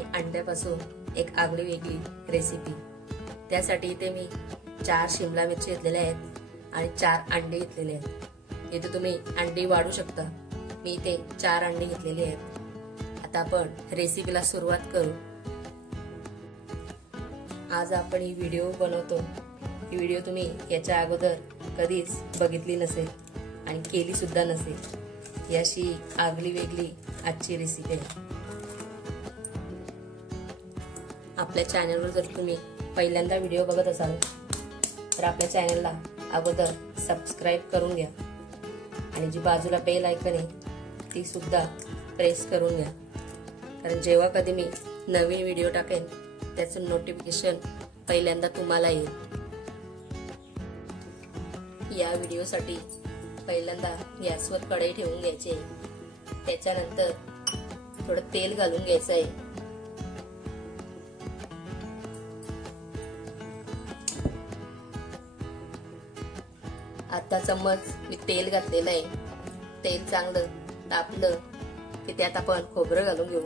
आणि अंड्यापासून एक आगळी वेगळी रेसिपी। त्यासाठी इथे मी 4 शिमला मिरची घेतलेले आहेत आणि 4 अंडे घेतलेले आहेत। इथे तुम्ही अंडी वाढू शकता, मी इथे 4 अंडे घेतलेले आहेत। आता आपण रेसिपीला सुरुवात करू। आज आपण ही व्हिडिओ बनवतो। ही व्हिडिओ तुम्ही याच्या अगोदर कधीच बघितली नसेल आणि केली सुद्धा नसेल। याशी आगळी वेगळी आजची रेसिपी आहे। आपल्या चॅनलवर जर तुम्ही पहिल्यांदा व्हिडिओ बघत असाल तर आपल्या चॅनलला अगोदर सबस्क्राइब करून घ्या आणि जी बाजूला बेल आयकॉन आहे ती सुद्धा प्रेस करून घ्या, कारण जेव्हा कधी मी नवीन व्हिडिओ टाकेन त्याचं नोटिफिकेशन पहिल्यांदा तुम्हाला येईल। या व्हिडिओसाठी पहिल्यांदा गॅसवर कढई ठेवून घ्यायची आहे। त्याच्यानंतर थोडं तेल घालून घ्यायचं आहे। आता चम्मच मी तेल घातलेलं आहे। तेल चांगलं तापलं की त्यात आपण खोबरं घालून घेऊ।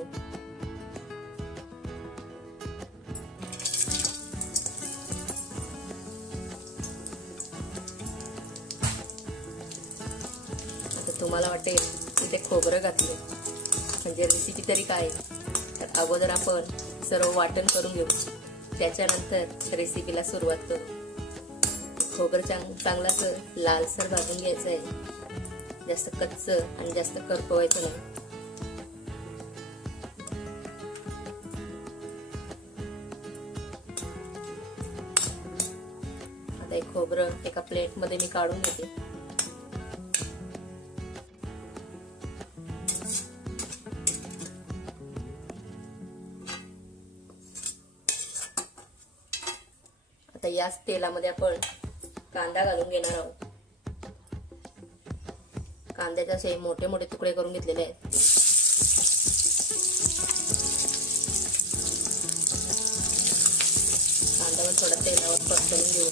आता तुम्हाला वाटेल की ते खोबरं घातलं म्हणजे रेसिपी तरी काय, तर अगोदर आपण सर्व वाटण करून घेऊ, त्याच्यानंतर रेसिपीला सुरुवात करू। खोबरं चांगलं असं लालसर भाजून घ्यायचं आहे, जास्त कच्च आणि जास्त करपवायचं नाही। आता एक खोबरं एका प्लेट मध्ये मी काढून घेते। आता याच तेलामध्ये आपण कांदा घालून घेणार आहोत। कांद्याचे असे मोठे मोठे तुकडे करून घेतलेले आहेत। कांद्यावर थोडा तेलावर परतवून घेऊ।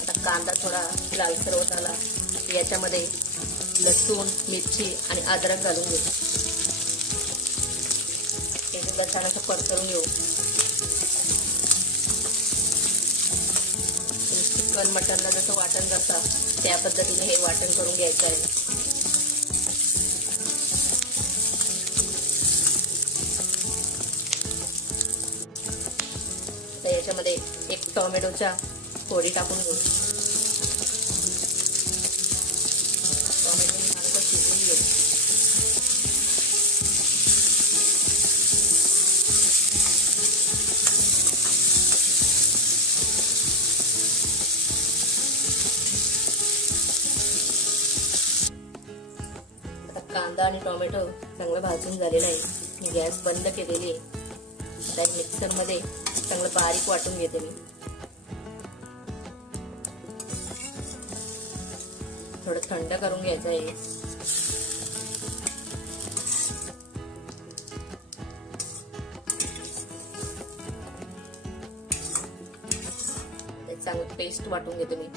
आता कांदा थोडा लालसर होत आला, याच्यामध्ये लसूण, मिरची आणि अद्रक घालून घेऊ। हे सुद्धा छान असं परतवून घेऊ। चिकन मटनला जसं वाटण करतात त्या पद्धतीने हे वाटण करून घ्यायचं आहे। तर याच्यामध्ये एक टोमॅटोच्या फोडी टाकून घेऊ। कांदा आणि टोमॅटो चांगलं भाजून झालेलं आहे। मी गॅस बंद केलेली आहे। आता एक मिक्सर मध्ये चांगलं बारीक वाटून घेते मी। थोडं थंड करून घ्यायचं आहे। चांगलं पेस्ट वाटून घेते मी।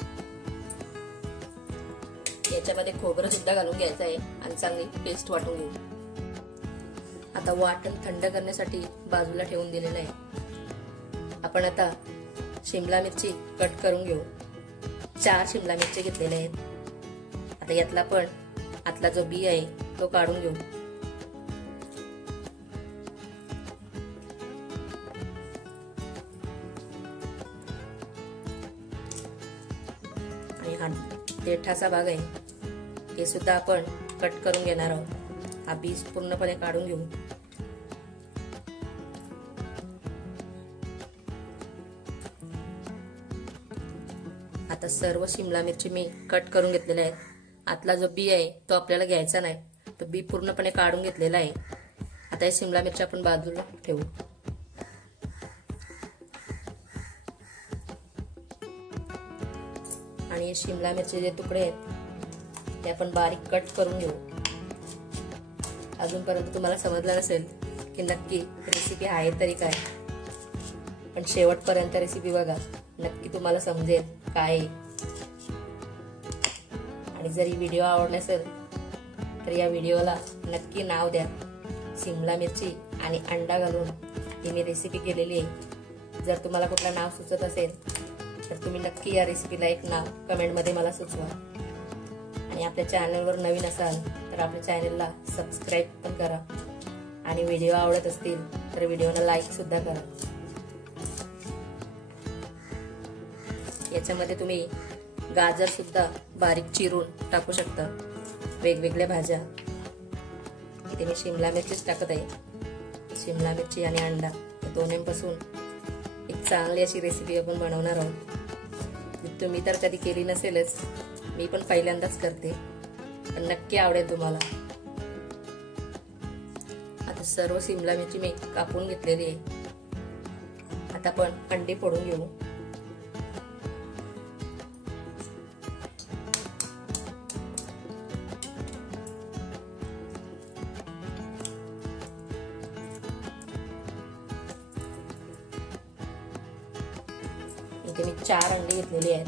याच्यामध्ये खोबरं सुद्धा घालून घ्यायचं आहे आणि चांगली पेस्ट वाटून घेऊ। आता वाटण थंड करण्यासाठी बाजूला ठेवून दिलेलं आहे। आपण आता शिमला मिरची कट करून घेऊ। 4 शिमला मिरची घेतलेले आहेत। आता यातला पण आतला जो बी आहे तो काढून घेऊ। आणि हा देठाचा भाग आहे हे सुद्धा आपण कट करून घेणार आहोत। हा बीज पूर्णपणे काढून घेऊ। आता सर्व शिमला मिरची मी कट करून घेतलेल्या आहेत। आतला जो बी आहे तो आपल्याला घ्यायचा नाही, तो बी पूर्णपणे काढून घेतलेला आहे। आता हे शिमला मिरची आपण बाजूला ठेवू। आणि शिमला मिरची जे तुकडे आहेत ते आपण बारीक कट करून घेऊ। अजूनपर्यंत तुम्हाला समजलं नसेल की नक्की रेसिपी आहे तरी काय, पण शेवटपर्यंत रेसिपी बघा, नक्की तुम्हाला समजेल काय. आणि जर ही व्हिडिओ आवडला असेल तर या व्हिडिओला नक्की नाव द्या. शिमला मिरची आणि अंडा घालून ही मी रेसिपी केलेली आहे. जर तुम्हाला कुठलं नाव सुचत असेल तर तुम्ही नक्की या रेसिपीला एक नाव कमेंटमध्ये मला सुचवा. आणि आपल्या चॅनलवर नवीन असाल तर आपल्या चॅनलला सबस्क्राईब पण करा. आणि व्हिडिओ आवडत असतील तर व्हिडिओला लाईक सुद्धा करा. याच्यामध्ये तुम्ही गाजर सुद्धा बारीक चिरून टाकू शकता, वेगवेगळ्या भाज्या. इथे मी शिमला मिरचीच टाकत आहे. शिमला मिरची आणि अंडा या दोन्हींपासून एक चांगली अशी रेसिपी आपण बनवणार आहोत. तुम्ही तर कधी केली नसेलच, मी पण पहिल्यांदाच करते, पण नक्की आवडेल तुम्हाला. आता सर्व शिमला मिरची मी कापून घेतलेली आहे. आता आपण अंडी फोडून घेऊ. इथे मी 4 अंडी घेतलेली आहेत.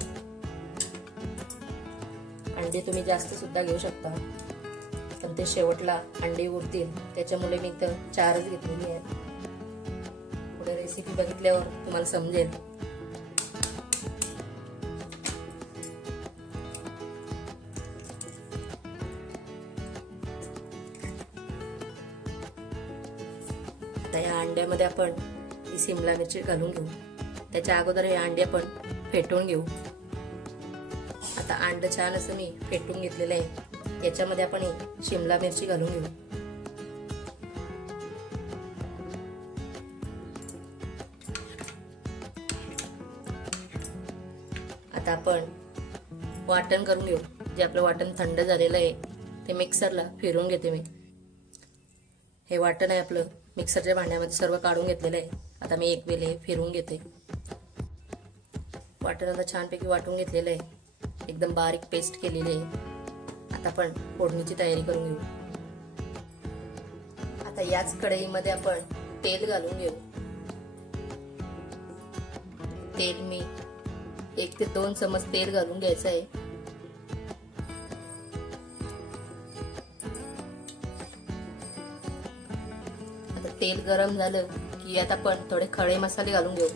अंडी तुम्ही जास्त सुद्धा घेऊ शकता, पण ते शेवटला अंडी उरतील त्याच्यामुळे मी इथं 4च घेतलेली आहेत. पुढे रेसिपी बघितल्यावर तुम्हाला समजेल. आता या अंड्यामध्ये आपण ही शिमला मिरची घालून घेऊ. त्याच्या अगोदर हे अंडे आपण फेटून घेऊ. आता अंड छान असं मी फेटून घेतलेलं आहे. याच्यामध्ये आपण ही शिमला मिरची घालून घेऊ. आता आपण वाटण करून घेऊ. जे आपलं वाटण थंड झालेलं आहे ते मिक्सरला फिरवून घेते मी. हे वाटण आहे आपलं मिक्सरच्या भांड्यामध्ये सर्व काढून घेतलेलं आहे. आता मी एक वेळे फिरवून घेते. वाटणाला छानपैकी वाटून घेतलेलं आहे, एकदम बारीक पेस्ट केलेली आहे. आता आपण फोडणीची तयारी करून घेऊ. आता याच कढईमध्ये आपण तेल घालून घेऊ. तेल मी 1 ते 2 चमच तेल घालून घ्यायचं आहे. आता तेल गरम झालं की यात आपण थोडे खडे मसाले घालून घेऊ.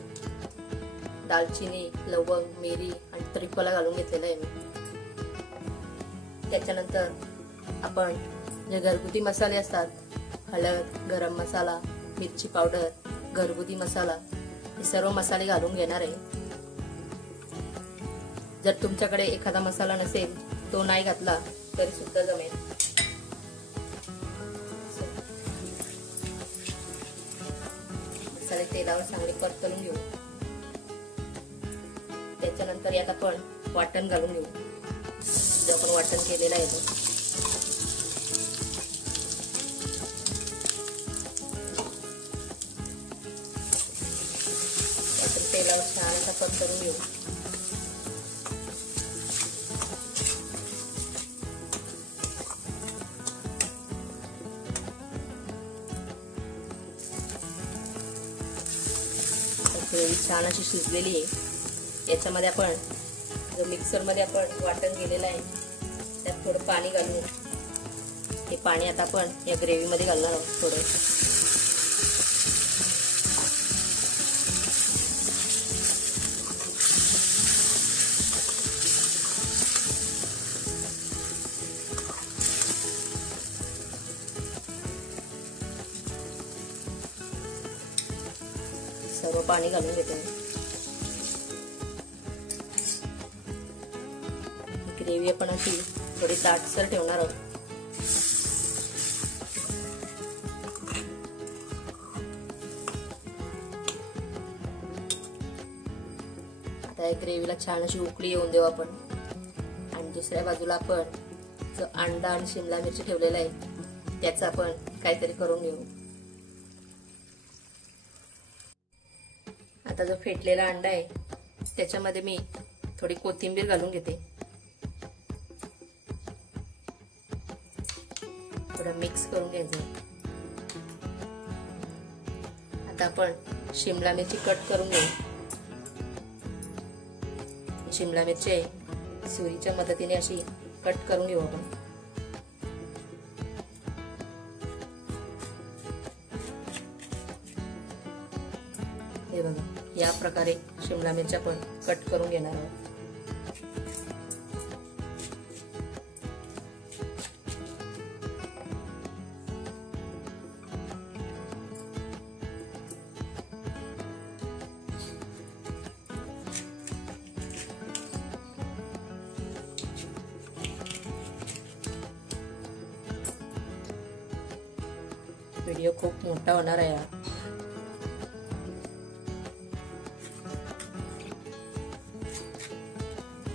दालचिनी, लवंग, मिरी आणि त्रिफला घालून घेतलेलं आहे मी. त्याच्यानंतर आपण जे घरगुती मसाले असतात, हळद, गरम मसाला, मिरची पावडर, घरगुती मसाला, हे सर्व मसाले घालून घेणार आहे. जर तुमच्याकडे एखादा मसाला नसेल, तो नाही घातला तरी सुद्धा जमेल. मसाले तेलावर चांगले परतवून घेऊ. त्याच्यानंतर यात आपण वाटण घालून घेऊ. जे आपण वाटण केलेलं आहे ते तेलावर छान असा परतवून घेऊ. ग्रेव्ही छान अशी शिजलेली आहे. याच्यामध्ये आपण जो मिक्सरमध्ये आपण वाटण केलेलं आहे त्यात थोडं पाणी घालून हे पाणी आता आपण या ग्रेव्हीमध्ये घालणार आहोत. थोडं सर्व पाणी घालून घेतो. ग्रेव्ही आपण अशी थोडी दाटसर ठेवणार आहोत. आता या ग्रेव्हीला छान अशी उकळी येऊन देऊ आपण. आणि दुसऱ्या बाजूला आपण जो अंडा आणि शिमला मिरची ठेवलेला आहे त्याचं आपण काहीतरी करून घेऊ. आता जो फेटलेला अंडा आहे त्याच्यामध्ये मी थोडी कोथिंबीर घालून घेते. थोडं मिक्स करून घ्यायचं. आता आपण शिमला मिरची कट करून घेऊ। शिमला मिरची सुरीच्या मदतीने अशी कट करून घेऊ आपण। हे बघा, या प्रकारे शिमला मिरच्या पण कट करून घेणार आहोत। व्हिडिओ खूप मोठा होणार आहे हा।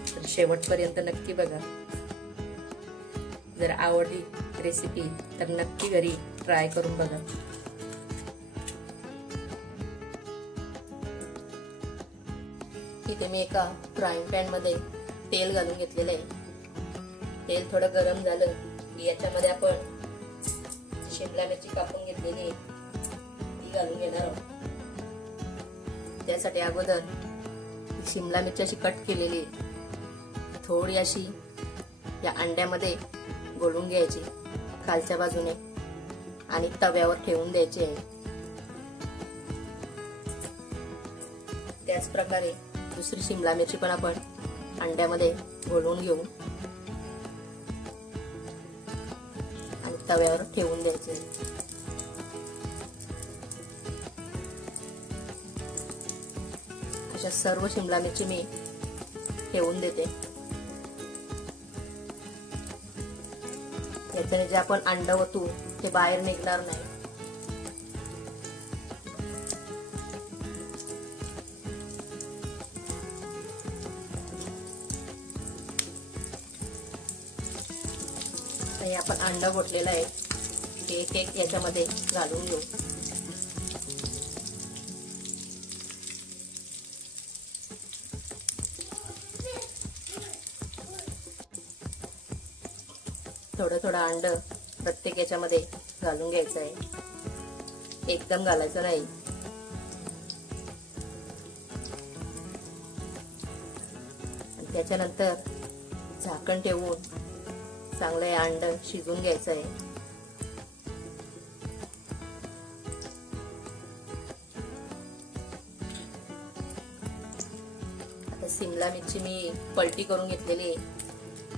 तर शेवटपर्यंत नक्की बघा। जर आवडली रेसिपी तर नक्की घरी ट्राय करून बघा। इथे मी एका फ्राईंग पॅन मध्ये तेल घालून घेतलेलं आहे। तेल थोडं गरम झालं की याच्यामध्ये आपण शिमला मिरची कापून घेतलेली आहे ती घालून घेणार आहोत। त्यासाठी अगोदर शिमला मिरची अशी कट केलेली थोडी अशी या अंड्यामध्ये घोळून घ्यायची खालच्या बाजूने आणि तव्यावर ठेवून द्यायची आहे। त्याच प्रकारे दुसरी शिमला मिरची पण आपण अंड्यामध्ये घोळून घेऊ आणि तव्यावर ठेवून द्यायचे। अशा सर्व शिमला मिरची मी ठेवून देते। याच्याने जे आपण अंड ओतू ते बाहेर निघणार नाही। आपण अंड घोटलेला आहे ते एक एक याच्यामध्ये घालून घेऊ। थोडं थोडं अंड प्रत्येक याच्यामध्ये घालून घ्यायचं आहे, एकदम घालायचं नाही। त्याच्यानंतर झाकण ठेवून चांगलं हे अंड शिजून घ्यायचं आहे। आता शिमला मिरची मी पलटी करून घेतलेली,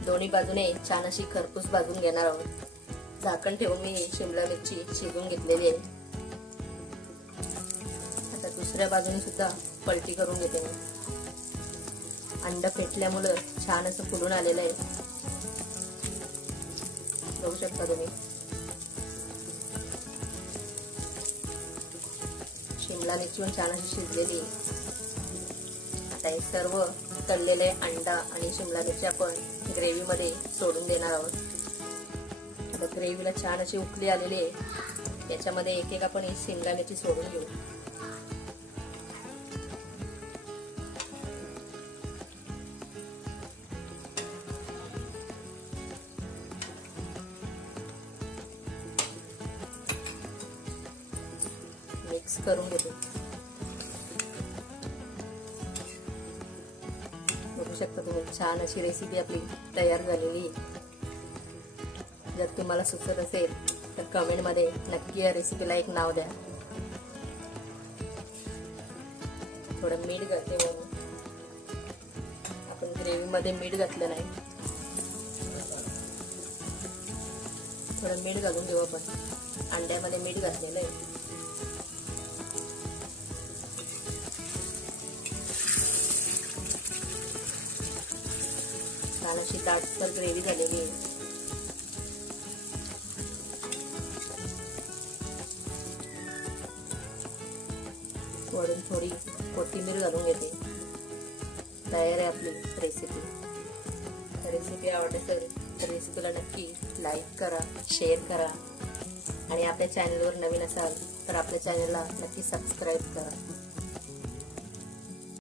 दोन्ही बाजूने छान अशी खरपूस भाजून घेणार आहोत। झाकण ठेवून मी शिमला मिरची शिजून घेतलेली आहे। आता दुसऱ्या बाजूने सुद्धा पलटी करून घेते मी। अंड फेटल्यामुळे छान असं फुलून आलेलं आहे, बघू शकता तुम्ही। शिमला मिरची पण छान अशी शिजलेली। आता हे सर्व तळलेले अंडा आणि शिमला मिरची आपण ग्रेव्ही मध्ये सोडून देणार आहोत। आता ग्रेव्हीला छान अशी उकळी आलेली आहे, त्याच्यामध्ये एक एक आपण ही शिमला मिरची सोडून घेऊ। मिक्स करून घेतो। बघू शकता तुम्ही, छान अशी रेसिपी आपली तयार झालेली आहे। जर तुम्हाला सुचत असेल तर कमेंट मध्ये नक्की या रेसिपीला एक नाव द्या। थोडं मीठ घालते म्हणून, आपण ग्रेव्ही मध्ये मीठ घातलं नाही, थोडं मीठ घालून घेऊ आपण। अंड्यामध्ये मीठ घातलेलं आहे। छान अशी दाटसर ग्रेव्ही झालेली आहे। वरून थोडी कोथिंबीर घालून घेते। तयार आहे आपली रेसिपी। रेसिपी आवडली असेल तर रेसिपीला नक्की लाईक करा, शेअर करा आणि आपल्या चॅनलवर नवीन असाल तर आपल्या चॅनलला नक्की सबस्क्राईब करा।